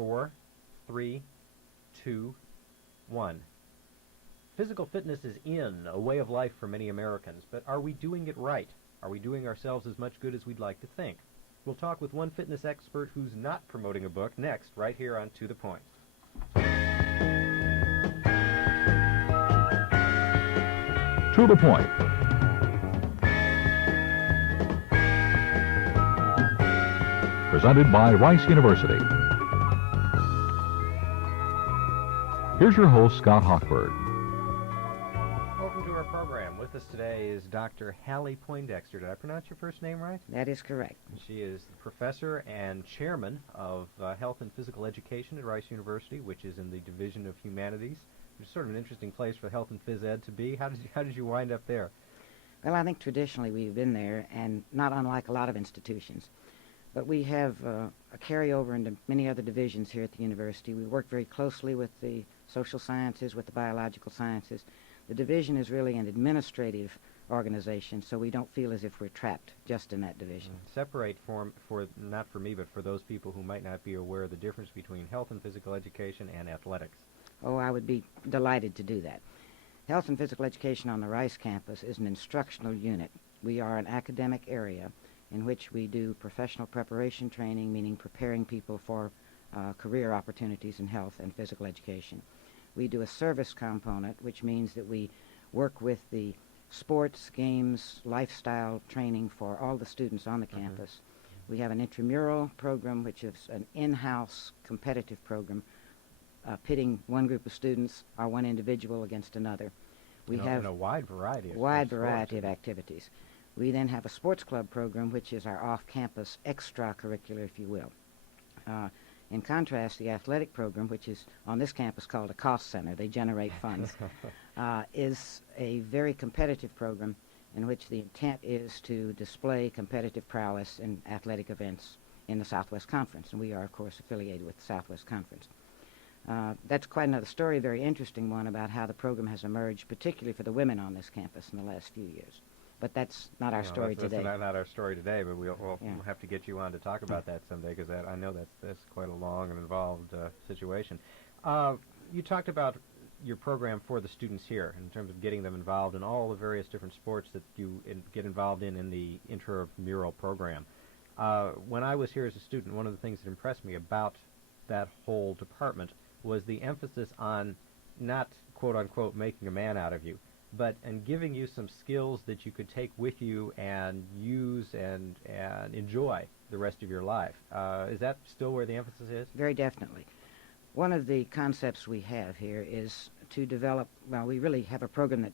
4, 3, 2, 1. Physical fitness is a way of life for many Americans, but are we doing it right? Are we doing ourselves as much good as we'd like to think? We'll talk with one fitness expert who's not promoting a book next, right here on To the Point. To the Point. Presented by Rice University. Here's your host, Scott Hochberg. Welcome to our program. With us today is Dr. Hally Poindexter. Did I pronounce your first name right? That is correct. She is the professor and chairman of Health and Physical Education at Rice University, which is in the Division of Humanities. It's sort of an interesting place for health and phys ed to be. How did you wind up there? Well, I think traditionally we've been there, and not unlike a lot of institutions. But we have a carryover into many other divisions here at the university. We work very closely with the social sciences, with the biological sciences. The division is really an administrative organization, so we don't feel as if we're trapped just in that division. Separate for not for me, but for those people who might not be aware of the difference between health and physical education and athletics. Oh, I would be delighted to do that. Health and Physical Education on the Rice campus is an instructional unit. We are an academic area in which we do professional preparation training, meaning preparing people for career opportunities in health and physical education. We do a service component, which means that we work with the sports, games, lifestyle training for all the students on the campus. We have an intramural program, which is an in-house competitive program, pitting one group of students or one individual against another. We have a wide variety of activities. We then have a sports club program, which is our off-campus extracurricular, if you will. In contrast, the athletic program, which is on this campus called a cost center, they generate funds, is a very competitive program in which the intent is to display competitive prowess in athletic events in the Southwest Conference, and we are, of course, affiliated with the Southwest Conference. That's quite another story, a very interesting one about how the program has emerged, particularly for the women on this campus in the last few years. But that's not our story today. That's not our story today, but we'll have to get you on to talk about that someday, because I know that's quite a long and involved situation. You talked about your program for the students here in terms of getting them involved in all the various different sports that you get involved in the intramural program. When I was here as a student, one of the things that impressed me about that whole department was the emphasis on not, quote-unquote, making a man out of you, but in giving you some skills that you could take with you and use and enjoy the rest of your life. Is that still where the emphasis is? Very definitely. One of the concepts we have here is to develop, well, we really have a program that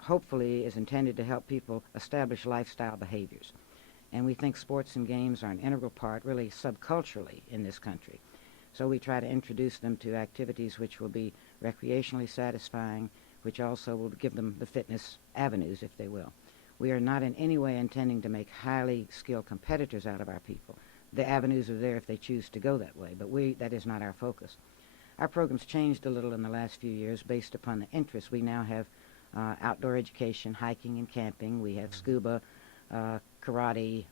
hopefully is intended to help people establish lifestyle behaviors. And we think sports and games are an integral part, really subculturally, in this country. So we try to introduce them to activities which will be recreationally satisfying, which also will give them the fitness avenues, if they will. We are not in any way intending to make highly skilled competitors out of our people. The avenues are there if they choose to go that way, but that is not our focus. Our program's changed a little in the last few years based upon the interests. We now have outdoor education, hiking and camping. We have scuba, karate,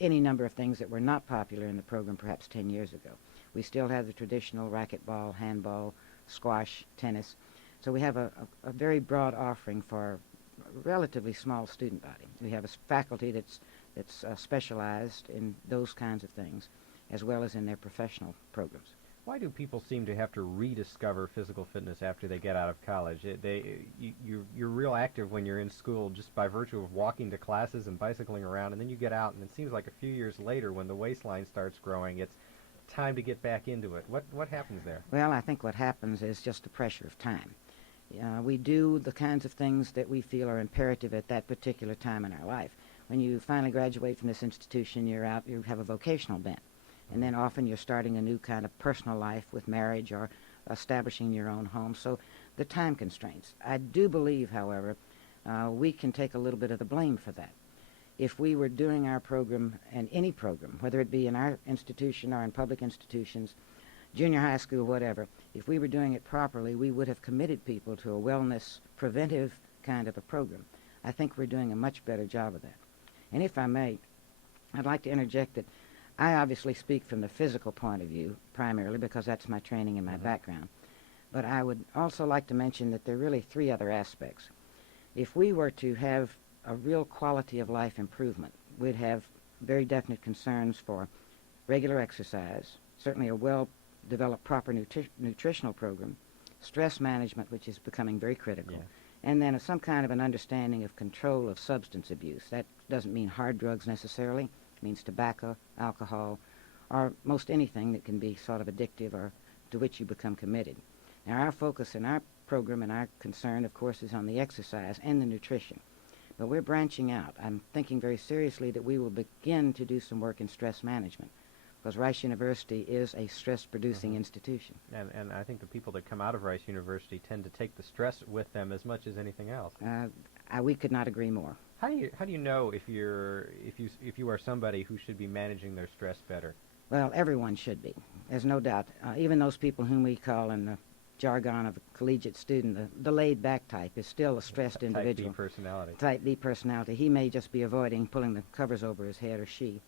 any number of things that were not popular in the program perhaps 10 years ago. We still have the traditional racquetball, handball, squash, tennis. So we have a very broad offering for a relatively small student body. We have a faculty that's specialized in those kinds of things, as well as in their professional programs. Why do people seem to have to rediscover physical fitness after they get out of college? You're real active when you're in school just by virtue of walking to classes and bicycling around, and then you get out, and it seems like a few years later when the waistline starts growing, it's time to get back into it. What happens there? Well, I think what happens is just the pressure of time. We do the kinds of things that we feel are imperative at that particular time in our life. When you finally graduate from this institution, you're out, you have a vocational bent. And then often you're starting a new kind of personal life with marriage or establishing your own home. So the time constraints. I do believe, however, we can take a little bit of the blame for that. If we were doing our program, and any program, whether it be in our institution or in public institutions, junior high school, whatever, if we were doing it properly, we would have committed people to a wellness preventive kind of a program. I think we're doing a much better job of that. And if I may, I'd like to interject that I obviously speak from the physical point of view primarily because that's my training and my background. But I would also like to mention that there are really three other aspects. If we were to have a real quality of life improvement, we'd have very definite concerns for regular exercise, certainly a well-developed proper nutritional program, stress management, which is becoming very critical, and then some kind of an understanding of control of substance abuse. That doesn't mean hard drugs necessarily. It means tobacco, alcohol, or most anything that can be sort of addictive or to which you become committed. Now, our focus in our program and our concern, of course, is on the exercise and the nutrition. But we're branching out. I'm thinking very seriously that we will begin to do some work in stress management, because Rice University is a stress-producing institution. And I think the people that come out of Rice University tend to take the stress with them as much as anything else. We could not agree more. How do you know if you are somebody who should be managing their stress better? Well, everyone should be. There's no doubt. Even those people whom we call in the jargon of a collegiate student, the laid-back type is still a stressed individual. Type B personality. Type B personality. He may just be avoiding pulling the covers over his head, or she.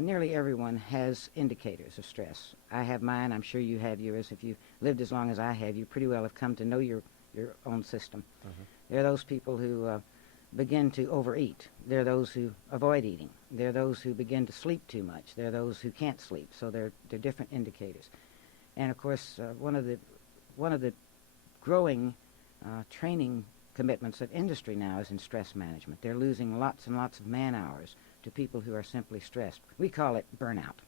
Nearly everyone has indicators of stress. I have mine. I'm sure you have yours. If you lived as long as I have, you pretty well have come to know your own system. There are those people who begin to overeat. There are those who avoid eating. There are those who begin to sleep too much. There are those who can't sleep. So they're different indicators. And of course, one of the growing training commitments of industry now is in stress management. They're losing lots and lots of man-hours to people who are simply stressed. We call it burnout.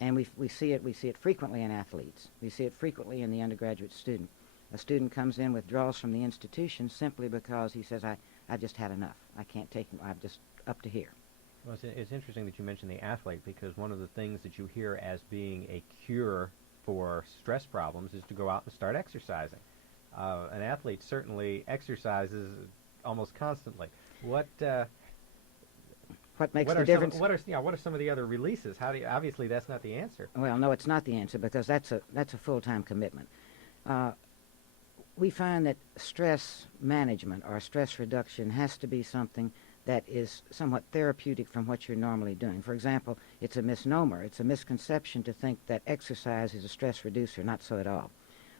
And we see it frequently in athletes. We see it frequently in the undergraduate student. A student comes in, withdraws from the institution simply because he says, I just had enough. I can't take it. I'm just up to here. Well, it's interesting that you mentioned the athlete, because one of the things that you hear as being a cure for stress problems is to go out and start exercising. An athlete certainly exercises almost constantly. What makes the difference? What are some of the other releases? Obviously that's not the answer. Well, no, it's not the answer, because that's a full-time commitment. We find that stress management or stress reduction has to be something that is somewhat therapeutic from what you're normally doing. For example, it's a misnomer. It's a misconception to think that exercise is a stress reducer. Not so at all.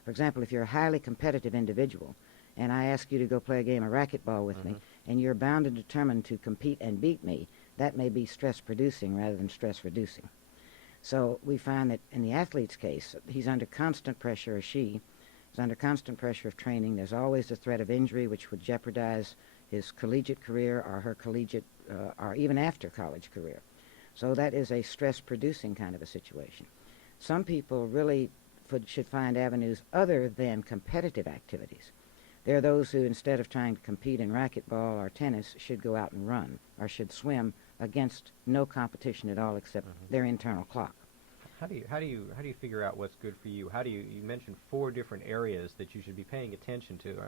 For example, if you're a highly competitive individual and I ask you to go play a game of racquetball with me, and you're bound and determined to compete and beat me, that may be stress-producing rather than stress-reducing. So we find that in the athlete's case, he's under constant pressure, or she is under constant pressure of training. There's always the threat of injury, which would jeopardize his collegiate career or her collegiate or even after college career. So that is a stress-producing kind of a situation. Some people really should find avenues other than competitive activities. There are those who, instead of trying to compete in racquetball or tennis, should go out and run or should swim against no competition at all except their internal clock. How do you figure out what's good for you? You mentioned 4 different areas that you should be paying attention to.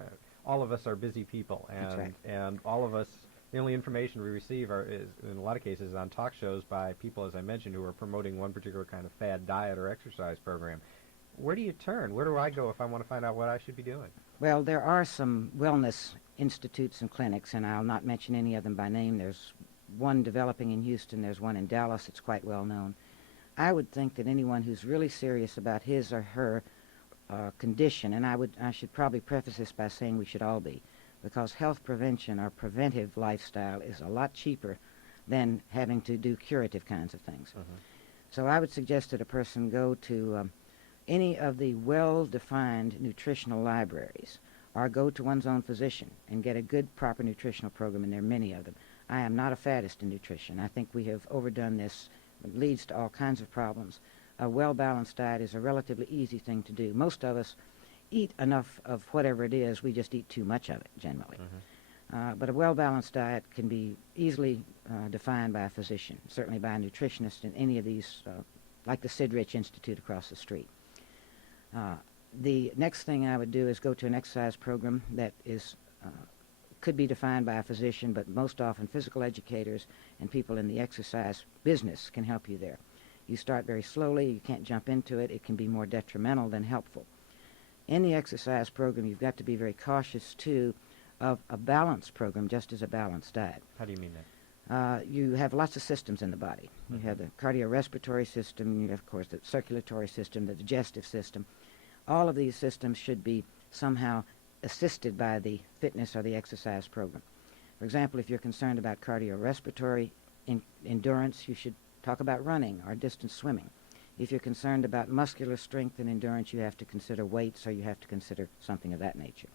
All of us are busy people, and That's right. And all of us, the only information we receive is in a lot of cases on talk shows by people, as I mentioned, who are promoting one particular kind of fad diet or exercise program. Where do you turn? Where do I go if I want to find out what I should be doing? Well, there are some wellness institutes and clinics, and I'll not mention any of them by name. There's one developing in Houston. There's one in Dallas. It's quite well known. I would think that anyone who's really serious about his or her condition, and I should probably preface this by saying we should all be, because health prevention or preventive lifestyle is a lot cheaper than having to do curative kinds of things. So I would suggest that a person go to any of the well-defined nutritional libraries, or go to one's own physician and get a good, proper nutritional program, and there are many of them. I am not a faddist in nutrition. I think we have overdone this. It leads to all kinds of problems. A well-balanced diet is a relatively easy thing to do. Most of us eat enough of whatever it is. We just eat too much of it, generally. But a well-balanced diet can be easily defined by a physician, certainly by a nutritionist in any of these, like the Sid Rich Institute across the street. The next thing I would do is go to an exercise program that is could be defined by a physician, but most often physical educators and people in the exercise business can help you there. You start very slowly. You can't jump into it. It can be more detrimental than helpful. In the exercise program, you've got to be very cautious, too, of a balanced program just as a balanced diet. How do you mean that? you have lots of systems in the body. You have the cardiorespiratory system, you have, of course, the circulatory system, the digestive system. All of these systems should be somehow assisted by the fitness or the exercise program. For example, if you're concerned about cardiorespiratory endurance, you should talk about running or distance swimming. If you're concerned about muscular strength and endurance, you have to consider weights, or you have to consider something of that nature.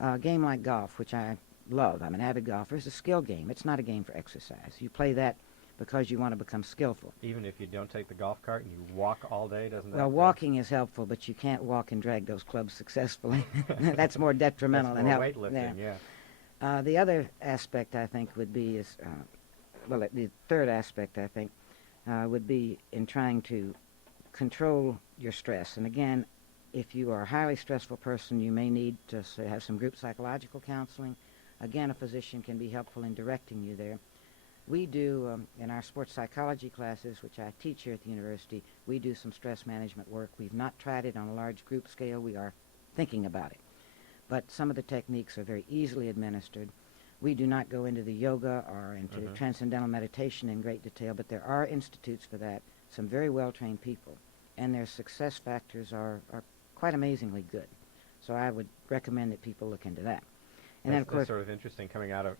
A game like golf, which I love, I'm an avid golfer, is a skill game. It's not a game for exercise. You play that because you want to become skillful. Even if you don't take the golf cart and you walk all day, doesn't that... Well, walking is helpful, but you can't walk and drag those clubs successfully. That's more detrimental than than weightlifting, yeah. The other aspect, I think, would be, the third aspect, I think, would be in trying to control your stress. And again, if you are a highly stressful person, you may need to have some group psychological counseling. Again, a physician can be helpful in directing you there. We do, in our sports psychology classes, which I teach here at the university, we do some stress management work. We've not tried it on a large group scale. We are thinking about it. But some of the techniques are very easily administered. We do not go into the yoga or into transcendental meditation in great detail, but there are institutes for that, some very well-trained people, and their success factors are quite amazingly good. So I would recommend that people look into that. And then, of course, that's sort of interesting coming out of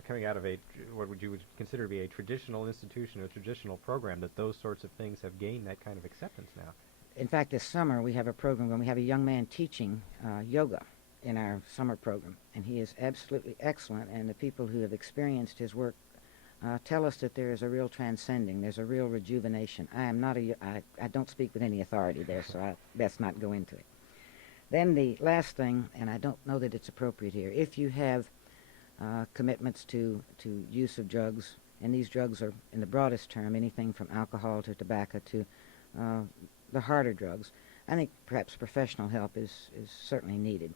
what would you would consider to be a traditional institution, a traditional program, that those sorts of things have gained that kind of acceptance now. In fact, this summer we have a program where we have a young man teaching yoga in our summer program, and he is absolutely excellent, and the people who have experienced his work tell us that there is a real transcending, there's a real rejuvenation. I don't speak with any authority there, so I best not go into it. Then the last thing, and I don't know that it's appropriate here, if you have commitments to use of drugs, and these drugs are, in the broadest term, anything from alcohol to tobacco to the harder drugs, I think perhaps professional help is certainly needed.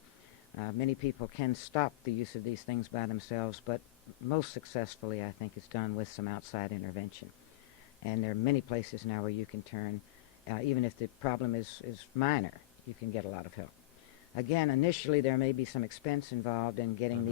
Many people can stop the use of these things by themselves, but most successfully, I think, it's done with some outside intervention. And there are many places now where you can turn, even if the problem is minor, you can get a lot of help. Again, initially there may be some expense involved in getting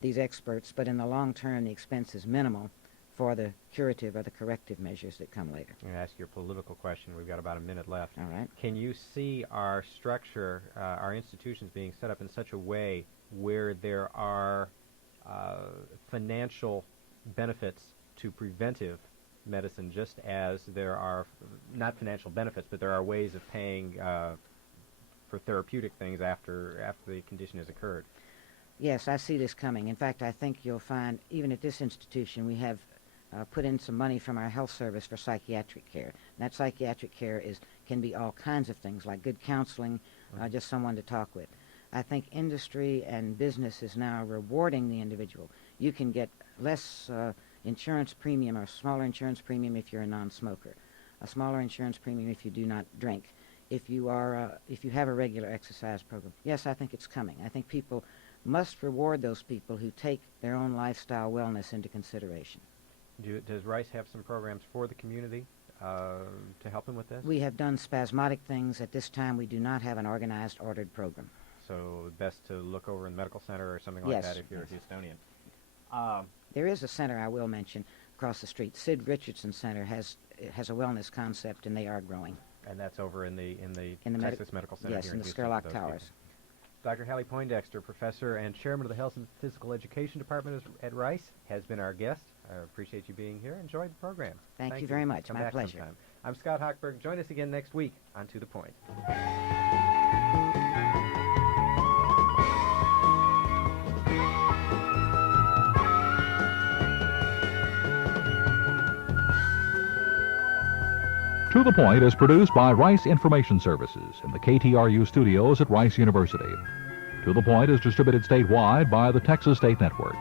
these experts, but in the long term the expense is minimal for the curative or the corrective measures that come later. I'm going to ask you a political question. We've got about a minute left. All right. Can you see our structure, our institutions being set up in such a way where there are financial benefits to preventive medicine, just as there are, not financial benefits, but there are ways of paying for therapeutic things after the condition has occurred? Yes, I see this coming. In fact, I think you'll find, even at this institution, we have put in some money from our health service for psychiatric care. And that psychiatric care can be all kinds of things, like good counseling, just someone to talk with. I think industry and business is now rewarding the individual. You can get less insurance premium, or smaller insurance premium if you're a non-smoker, a smaller insurance premium if you do not drink, if you have a regular exercise program. Yes, I think it's coming. I think people must reward those people who take their own lifestyle wellness into consideration. Does Rice have some programs for the community to help them with this? We have done spasmodic things. At this time, we do not have an organized, ordered program. So best to look over in the medical center or something like that if you're a Houstonian. There is a center I will mention across the street. Sid Richardson Center has a wellness concept, and they are growing. And that's over in the Texas Medical Center yes, here in in the Houston. Skerlock Towers. Dr. Hally Poindexter, professor and chairman of the Health and Physical Education Department at Rice, has been our guest. I appreciate you being here. Enjoyed the program. Thank you very much. Come My back pleasure. sometime. I'm Scott Hochberg. Join us again next week on To the Point. To the Point is produced by Rice Information Services in the KTRU studios at Rice University. To the Point is distributed statewide by the Texas State Network.